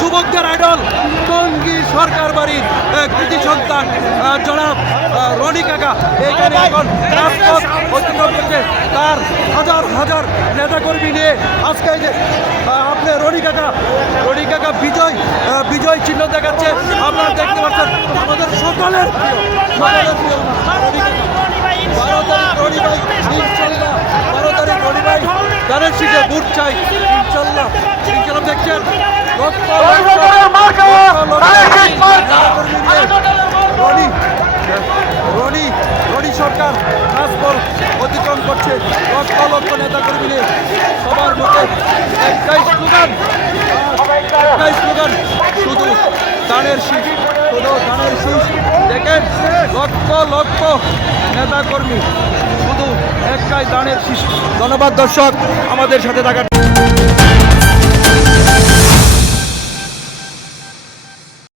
যুবকদের আইডল টঙ্গী সরকার বাড়ির কৃতি সন্তান জনাব রনি কাকা এইখানে এখন রাজপথ অতিক্রম করছে। তার হাজার হাজার নেতাকর্মী নিয়ে আজকে যে আপনি রনি কাকা বিজয় চিহ্ন দেখাচ্ছে। আপনারা দেখতে পাচ্ছেন আমাদের সকলের প্রিয় রনি কাকা। 12 তারিখ রনি ভাই ইনশাল্লাহ, 12 তারিখ রনি ভাই ধানের শীষে ভোট চাই ইনশাল্লাহ। দেখছেন রনি সরকার রাজপথ অতিক্রম করছে। লক্ষ লক্ষ নেতা কর্মী নিয়ে সবার মুখে একটাই স্লোগান, শুধু ধানের শীষ, শুধু ধানের শীষ। দেখেন লক্ষ লক্ষ নেতা কর্মী, শুধু একটাই ধানের শীষ। ধন্যবাদ দর্শক আমাদের সাথে থাকার।